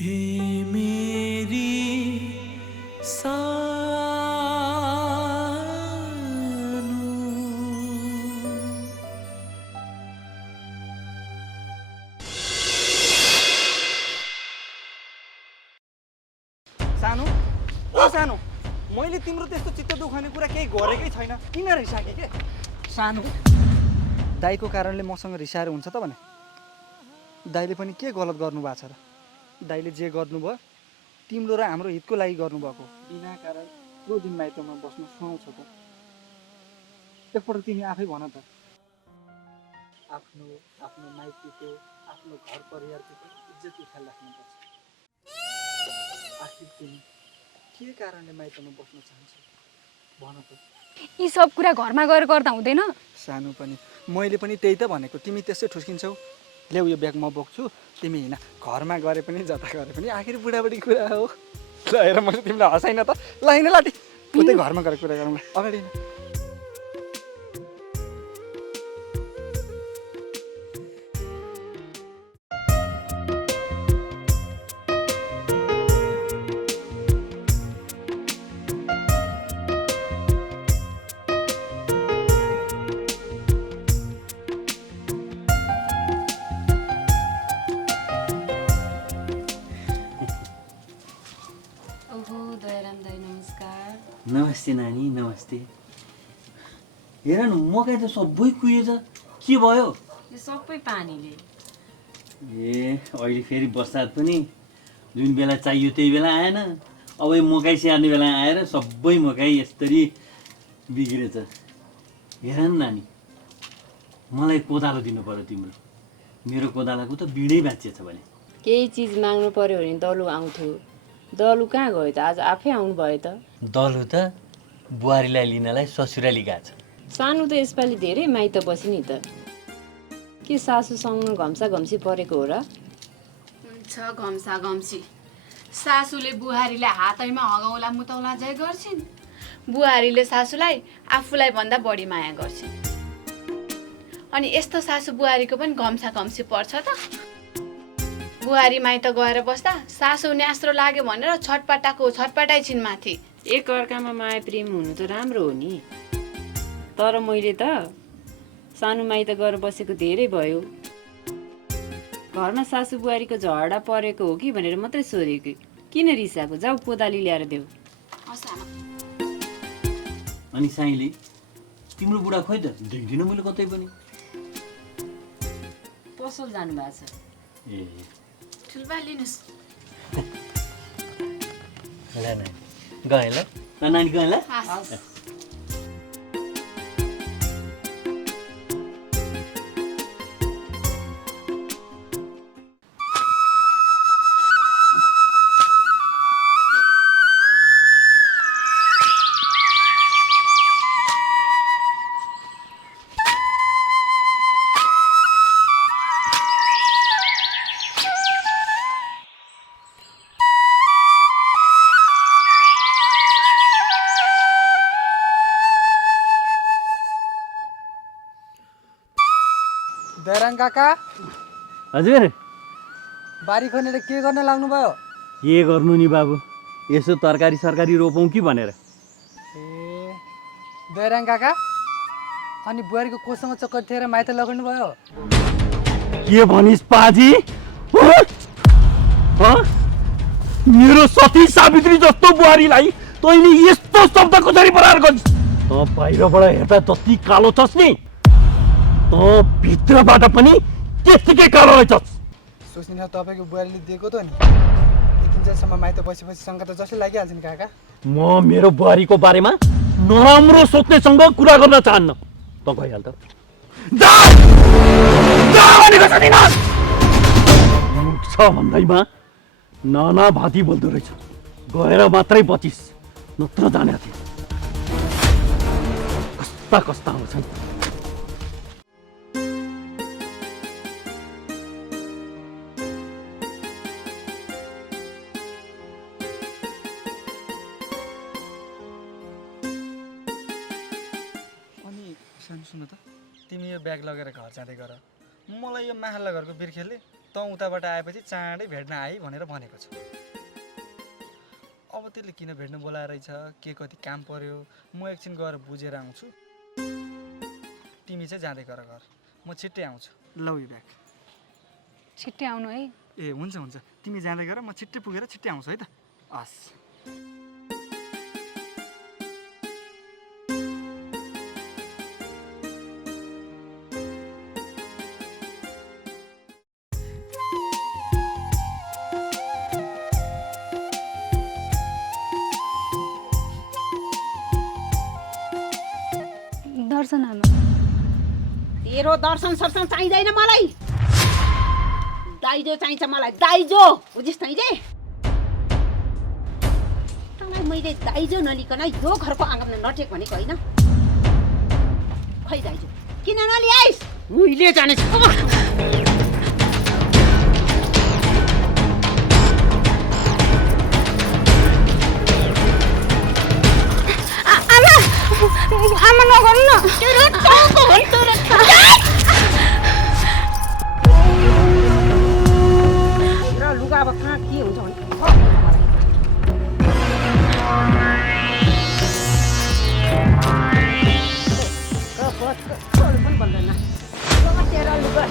ए मेरी सानो ओ सानो मैले तिम्रो त्यस्तो चित्त दुखाउने कुरा केही गरेकै छैन किन रिसाके के सानो दाइको कारणले मसँग रिसाएर हुन्छ त भने दाइले पनि के गलत गर्नुभएको छ र दाइले जे गर्नुभयो तिम्रो र हाम्रो हितको लागि गर्नुभएको बिना कारण त्यो दिन माइतमा बस्न सुहाउँछ त एकपल्ट तिमी आफै भन त आफ्नो आफ्नो माइतीको आफ्नो घर परिवारको इज्जतको ख्याल राख्नुपर्छ आखिर तिमी के कारणले माइतमा बस्न चाहन्छौ भन त यी सब कुरा घरमा गएर गर्दा हुँदैन सानो पनि मैले पनि त्यही त भनेको तिमी त्यसै ठुस्किन्छौ ल्याउ यो ब्याग म बोक्छु तिमी हिँड घरमा गरे पनि जता गरे पनि आखिर बुढाबुढी कुरा हो ल हेर मैले तिमीलाई हँसाइन त ल हिँड लाटी उतै घरमा गएर कुरा गरौँ अगाडि हिँड नमस्ते नानी नमस्ते हेर न मकै त सबै कुहिएछ के भयो यो सबै पानीले ए अहिले फेरि बर्सात पनि जुन बेला चाहियो त्यही बेला आएन अब यो मकै स्याहार्ने बेला आएर सबै मकै यसरी बिग्रेछ हेर न नानी मलाई कोदालो दिनु पर्यो तिम्रो मेरो कोदालोको त बिँडै बाँचिएछ भने केही चिज माग्नु पर्यो भने दलु आउँथ्यो दलु कहाँ गयो त आज आफै आउनु भयो त दलु त बुहारीलाई लिनलाई ससुराली गएको छ सानो त यसपालि धेरै माइत बसी नि त के सासूसँग घम्सा घम्सी परेको हो र हुन्छ घम्सा घम्सी सासूले बुहारीलाई हातैमा हगाउला मुतौला जय गर्छिन् बुहारीले सासूलाई आफूलाई भन्दा बढी माया गर्छिन् अनि यस्तो सासू बुहारीको पनि घम्सा घम्सी पर्छ त बुहारी माइत गएर बस्दा सासू न्यास्रो लाग्यो भनेर छटपटाइछिन् माथि एक अर्कामा माया प्रेम हुनु त राम्रो हो नि तर मैले त सानो माइत गएर बसेको धेरै भयो घरमा सासू बुहारीको झगडा परेको हो कि भनेर मात्रै सोधेको किन रिसाएको जाऊ कोदाली ल्याएर देऊ अनि साईले तिम्रो बुढा खोइ त देख्दिनँ मैले कतै पनि पसल जानु भएको छ ए ठुल्बा लिनुहोस् ल नानी गएँ ल नानी गएँ ल दयाराङ काका हजुर बारी खनेर के गर्न लाग्नुभयो के गर्नु नि बाबु यसो तरकारी सरकारी रोपौँ कि भनेर ए दयाराङ काका अनि बुहारीको कोसँग चक्कर थिएर माइत लगाउनु भयो के भनिस् पाजी मेरो सती सावित्री जस्तो बुहारीलाई तैँले यस्तो शब्द कसरी प्रहार गरिस् त बाहिरबाट हेर्दा जति कालो छस् नि त भित्रबाट पनि त्यत्तिकै कालो रहेछस् सोच्नु तपाईँको बुहारीले दिएको त नि यति जेलसम्म माइत बसेपछि शङ्का त जसले लागिहाल्छ नि काका म मेरो बुहारीको बारेमा नराम्रो सोच्नेसँग कुरा गर्न चाहन्न त गइहाल त मुख छ भन्दैमा नाना भाती बोल्दो रहेछ गएर मात्रै बचिस् नत्र जाने थिए कस्ता कस्ता आउँछन् सुन त तिमी यो ब्याग लगेर घर जाँदै गर मलाई यो माहल्ला घरको बिर्खेलले त उताबाट आएपछि चाँडै भेट्न आइ भनेर भनेको छु। अब त्यसले किन भेट्न बोलाएर रहेछ, के कति काम पर्यो, म एकछिन गएर बुझेर आउँछु। तिमी चाहिँ जाँदै गर घर, म छिट्टै आउँछु। लौ यु ब्याक। छिट्टै आउनु है। ए हुन्छ हुन्छ, तिमी जाँदै गर, म छिट्टै पुगेर छिट्टै आउँछु है त। हस्। दर्शन आमा, तेरो दर्शन सर्शन चाहिँदैन मलाई। दाइजो चाहिन्छ मलाई, दाइजो। बुझिस् तैँले? तँलाई मैले दाइजो नलिकन यो घरको आँगनमा नटेक भनेको होइन। खै दाइजो किन नल्याइस्? मैले जानेछु। आमा नगर्नु न। र लुगा अब कहाँ के हुन्छ भने पनि बन्दैन। तेरो लुगा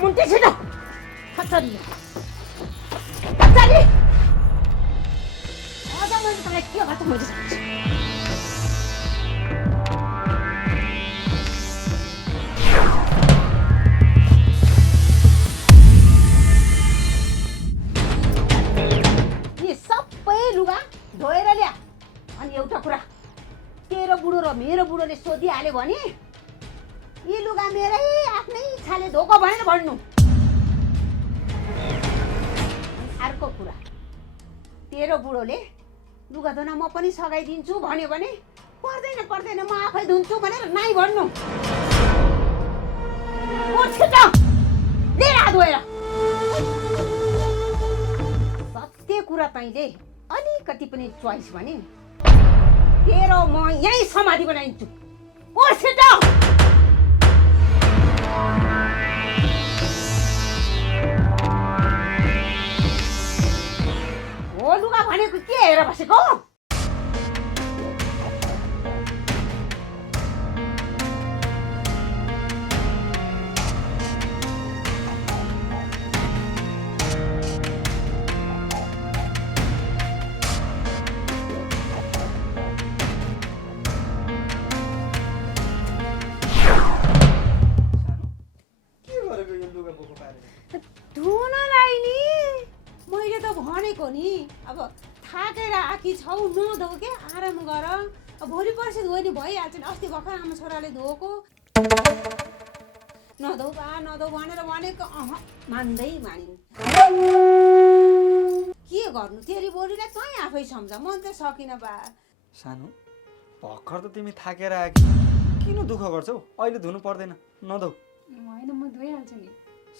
मुन्टे छिटो खचरी खचरी अझ मैले तँलाई के गर्छ मैले यी सबै लुगा धोएर ल्या। अनि एउटा कुरा, तेरो बुढो र मेरो बुढोले सोधिहाल्यो भने यी लुगा मेरै आफ्नै इच्छाले धोको भनेर भन्नु। अर्को कुरा, तेरो बुढोले लुगा धुन म पनि सघाइदिन्छु भन्यो भने पर्दैन पर्दैन म आफै धुन्छु भनेर नाइ भन्नु। छिटो लिएर धोएर। सत्य कुरा तैँले अलिकति पनि चोइस भने तेरो म यहीँ समाधि बनाइदिन्छु। छिटो हो लुगा भनेको के हेरेर बसेको? धुनलाई नि मैले त भनेको नि, अब थाकेर आकी छौ नधो के, आराम गर। भोलि पर्सि धोयो नि भइहाल्छ नि। अस्ति भर्खर आमा छोराले धोएको। नधो बा नधो भनेर भनेको मान्दै मानिन्। के गर्नु, तेरी बोलीलाई तँ आफै सम्झ, म त सकिनँ बा। सानो, भर्खर त तिमी थाकेर आएकी, किन दुःख गर्छौ? अहिले धुनु पर्दैन, नधौ। होइन म धोइहाल्छु नि।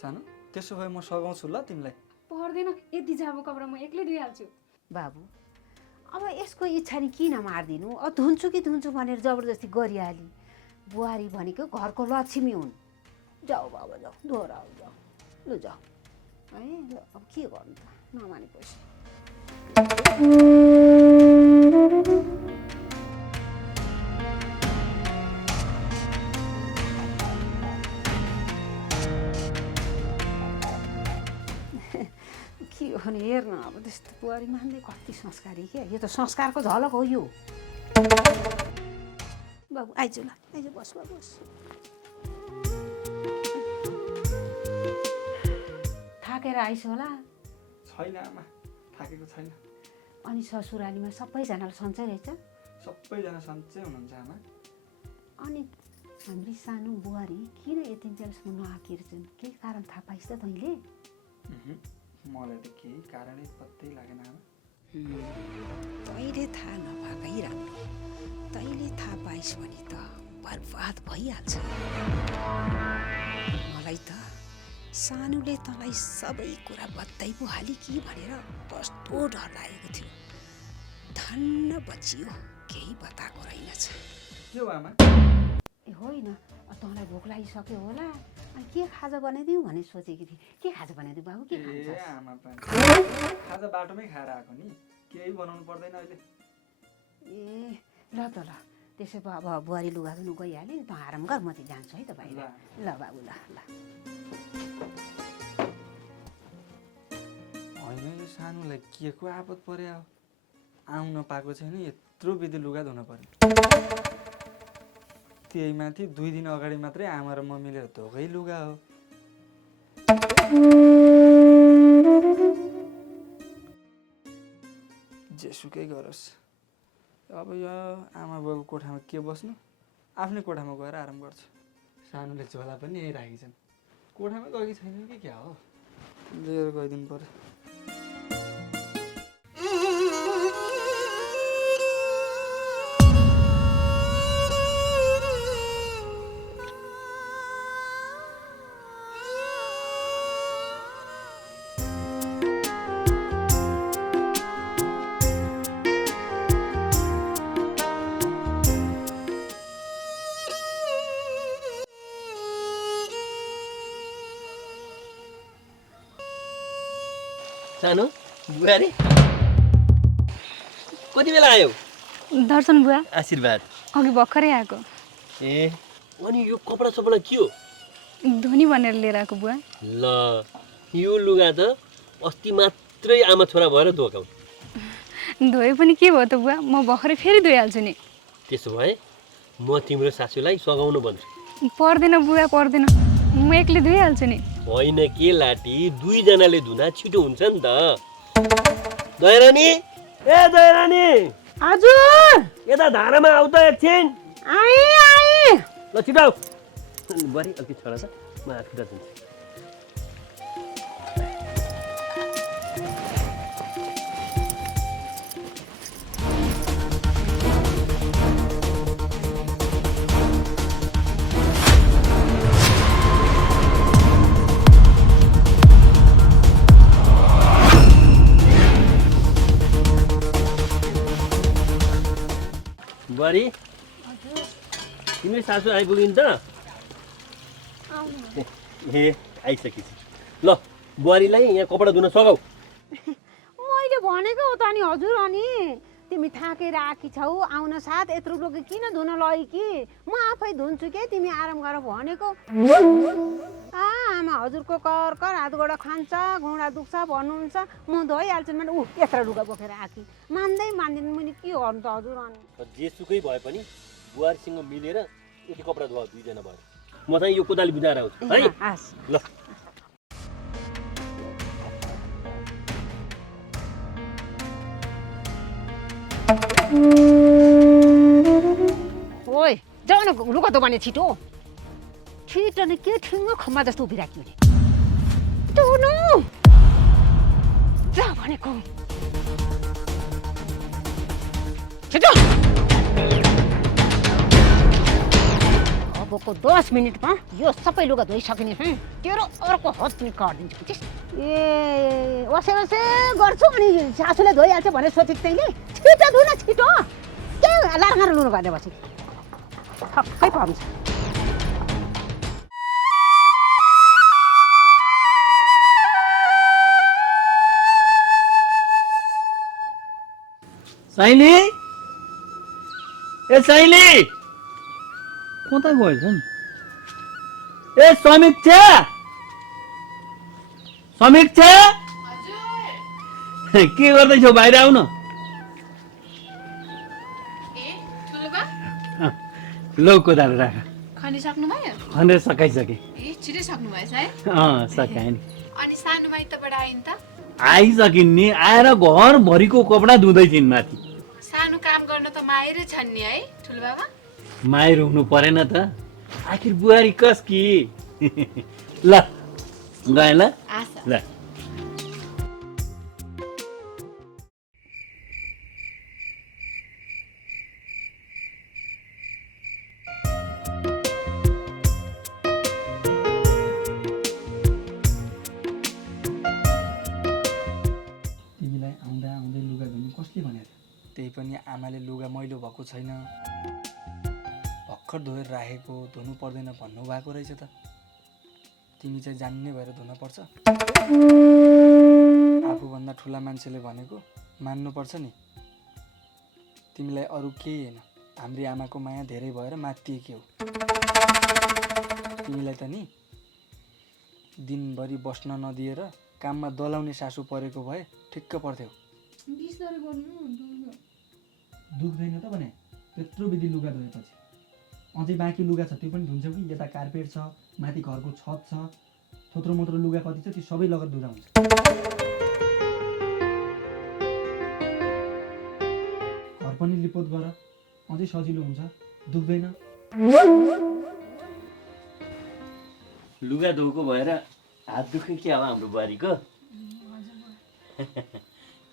सानो, त्यसो भए म सघाउँछु ल तिमीलाई। पर्दैन, यति जाबो कपडा म एक्लै धोइहाल्छु। बाबु अब यसको इच्छा नि किन मारिदिनु? धुन्छु कि धुन्छु भनेर जबरजस्ती गरिहाली। बुहारी भनेको घरको लक्ष्मी हुन्। जाऊ बाबा जाऊ, दोहोऱ्याउ जाऊ, लु जाऊ है। ल अब के गर्नु त, नमानेपछि। के हो नि हेर्न, अब त्यस्तो बुहारी मान्दै कति संस्कारी क्या। यो त संस्कारको झलक हो यो। बाबु आइजु ल, आइजु बस बाबु बस। थाकेर आइस होला? छैन आमा, थाकेको छैन। अनि ससुरालीमा सबैजनालाई सन्चै रहेछ? सबैजना सन्चै हुनुहुन्छ आमा। अनि हाम्री सानो बुहारी किन यति जेलसम्म नआकिरहेछन्? केही कारण थाहा पाइस् त तैँले? मलाई त केही कारणै पत्तै लागेन आमा। तैँले थाहा नपाएकै राम्रो। तैँले थाहा पाइस् भने त बर्बाद भइहाल्छ। मलाई त सानुले तँलाई सबै कुरा बताइ पो हाली कि भनेर कस्तो डर लागेको थियो। धन्न बचियो, केही बताएको रहेनछ। के हो आमा? ए होइन, तँलाई भोक लागिसक्यो होला, अनि के खाजा बनाइदिउँ भने सोचेकी थिएँ। के खाजा बनाइदिउँ बाबु, के ए खान्छस्? आमा पनि खाजा बाटोमै खाएर आएको नि, केही बनाउनु पर्दैन अहिले। ए ल त ल, त्यसो भए अब बुहारी लुगा धुनु गइहाल्यो नि, त आराम गर, म चाहिँ जान्छु है त बाहिर। ल बाबु, ल ल। होइन यो सानोलाई के को आपत पर्यो? आउन पाएको छैन, यत्रो विधि लुगा धुन पर्यो। त्यही माथि 2 दिन अगाडि मात्रै आमा र म मिलेर धोकै लुगा हो। जेसुकै गरोस्, अब यो आमा बाबुको कोठामा के बस्नु, आफ्नै कोठामा गएर आराम गर्छु। सानोले झोला पनि यही राखेछन्, कोठामा गएकी छैन कि क्या हो, लिएर गइदिनु पर्यो। सानो बुहारी कति बेला आयो? दर्शन बुवा आशीर्वाद। अघि भर्खरै आएको। ए अनि यो कपडा सपडा के हो? धोनी भनेर लिएर आएको बुवा। ल यो लुगा त अस्ति मात्रै आमा छोरा भएर धोकाउ। धोए पनि के भयो त बुवा, म भर्खरै फेरि धोइहाल्छु नि। त्यसो भए म तिम्रो सासूलाई सघाउनु भन्छु। पर्दैन बुवा, पर्दैन, म एक्लै धोइहाल्छु नि। होइन के लाटी, 2 जनाले धुना छिटो हुन्छ नि त। दयरानी, ए दयरानी, हजुर यता धारामा आऊ त एकछिन। आएँ। ल छिटो आऊ। बुहारी अघि छोरा त, म हात खुट्टा धुन्छु। बुहारी, तिम्रो सासू आइपुगिन् त? ए आइसकेपछि ल बुहारीलाई यहाँ कपडा धुन सघाउ। मैले भनेको हो त नि हजुर। अनि तिमी थाकेर आएकी छौ, आउन साथ यत्रो लुगा किन धुन लगी कि? म आफै धुन्छु के, तिमी आराम गर भनेको। आमा हजुरको कर कर हात गोडा खान्छ, घुँडा दुख्छ भन्नुहुन्छ, म धोइहाल्छु भने यत्रो लुगा बोकेर आएकी। मान्दैन मैले के गर्नु त हजुर। अनि जेसुकै भए पनि बुहारीसँग मिलेर यति कपडा धुवा 2 जना भयो। म चाहिँ यो कोदाली बुझाएर आउँछु है। ल ओइ जाऊ न, लुगा धो भने छिटो छिटो नि, के ठिङ्गो खम्बा जस्तो उभिराख्यो नि। धुनु जा भनेको, छिटो। अबको 10 मिनटमा यो सबै लुगा धोइसकिने तेरो अर्को हात पनि काटिदिन्छु। ए वसे गर्छु अनि सासूले धोइहाल्छ भनेर सोचेको तैँले? छिटो धुन छिटो, के लार लुनु गर्ने पछि ठक्कै पाउँछ। साइली, ए साइली कता गएछन्? ए समीक्षा, समीक्षा के गर्दैछौ? बाहिर आउन। लौ कोदालो राख। खनिसक्नु भयो? खनेर सकाइसके। ए छिटै सक्नु भएछ है? सकाएँ नि। अनि सानो माइतबाट आइन् त? आइसकिन् नि, आएर घरभरिको कपडा धुँदै थिइन् माथि। सानो काम गर्न त माहिरै छन् नि है ठुलो बाबा? माहिर हुनु परेन त, आखिर बुहारी कस कि। ल गएँ ल। आशा ल त्यही पनि आमाले लुगा मैलो भएको छैन, भर्खर धोएर राखेको, धुनु पर्दैन भन्नुभएको रहेछ त। तिमी चाहिँ जान्ने भएर धुन पर्छ। आफूभन्दा ठुला मान्छेले भनेको मान्नुपर्छ नि। तिमीलाई अरू केही होइन, हाम्री आमाको माया धेरै भएर मात्तिएकी हो। तिमीलाई त नि दिनभरि बस्न नदिएर काममा दलाउने सासु परेको भए ठिक्क पर्थ्यो। दुख्दैन त भने त्यत्रो विधि लुगा धोएपछि अझै बाँकी लुगा छ, त्यो पनि धुन्छौ कि? यता कार्पेट छ, माथि घरको छत छ, थोत्रो मोत्रो लुगा कति छ त्यो सबै लगेर धुँदा हुन्छ। घर पनि लिपोत गर, अझै सजिलो हुन्छ, दुख्दैन। लुगा धोएको भएर हात दुख्यो कि अब हाम्रो बुहारीको?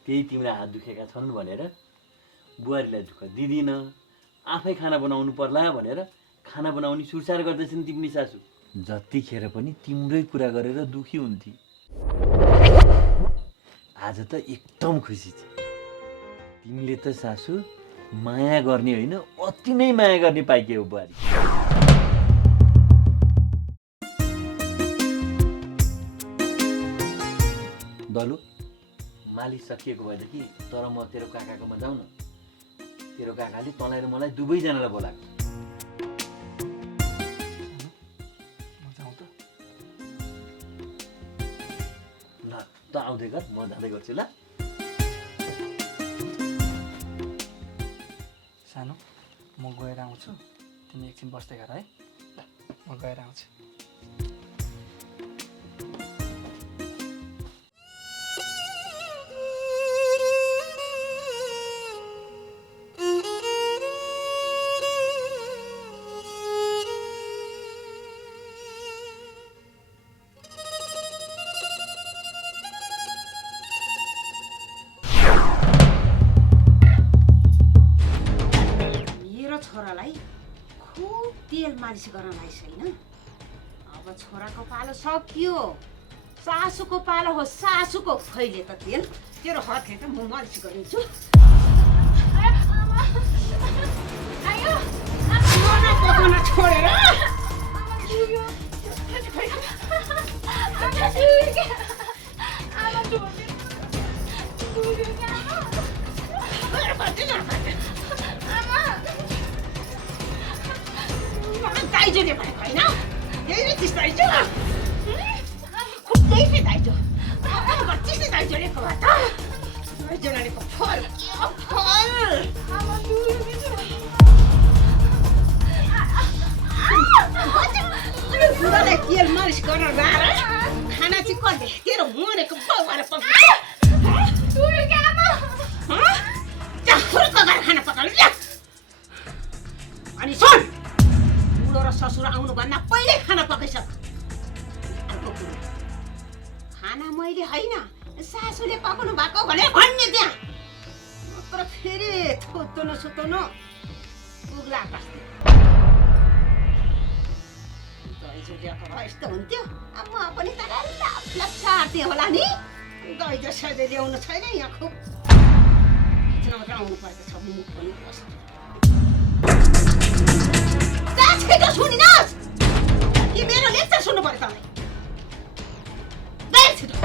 त्यही तिम्रो हात दुखेका छन् भनेर बुहारीलाई दुःख दिदिन, आफै खाना बनाउनु पर्ला भनेर खाना बनाउने सुरसार गर्दैछन् तिमी सासू। जतिखेर पनि तिम्रै कुरा गरेर दुखी हुन्थी। आज त एकदम खुसी छ। तिमीले त सासू माया गर्ने होइन, अति नै माया गर्ने पाइके हो बुहारी। दलु मालिस सकिएको भएदेखि तर म तेरो काकाकोमा जाउँ न। तेरो काकाले तँलाई र मलाई दुवैजनालाई बोलाएको। ल त आउँदै गर, म जाँदै गर्छु ल। सानो, म गएर आउँछु, तिमी एकछिन बस्दै गर है। ल म गएर आउँछु। छोरालाई खुब तेल मालिस गर्न लागिसैन। अब छोराको पालो सकियो, सासूको पालो हो। सासूको खैले त तेल, तेरो हातले त म मालिस गरिदिन्छु। छोडेर दाइजोले भनेको होइन, यही चिज दाइजो खुट्टै चाहिँ दाइजो चिज दाइजोले को त दाइजोले को फल बुढालाई तेल मालिस गर्न लाएर खाना चाहिँ कसले तेरो मरेको बाउबाट पकाउँछ। खाना पकाउनु ल्या। अनि सुन, बुढो र ससुर आउनुभन्दा पहिले खाना पकाइसक। अर्को कुरो, खाना मैले होइन सासूले पकाउनु भएको भने भन्ने त्यहाँ, नत्र फेरि थोत्तो सुत्नु पुग्ला कस्तो। दाइजोको भए यस्तो हुन्थ्यो, अब म पनि त लाप सार्थे होला नि। दाइजो सधैँ ल्याउनु छैन यहाँ, खुब मात्र आउनु पर्छ। मुख पनि कस्तो छिटो सुनिनुहोस् कि मेरो लेक्चर सुन्नु पर्छ तपाईँ। गएर छिटो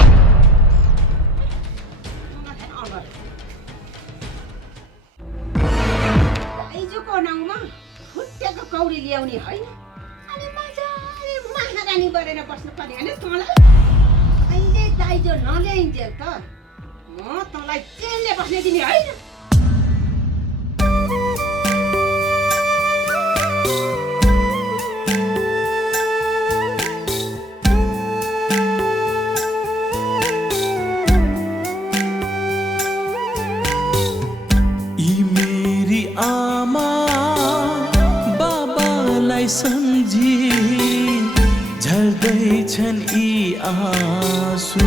दाइजोको नाउँमा फुटेको कौडी ल्याउने होइन, अनि मजाले महारानी गरेर बस्नु पर्ने होइन तँलाई। अहिले दाइजो नल्याइन्जेल त म तँलाई जेलले बस्ने दिने होइन। सम्झी झर्दैछन् यी आँसु।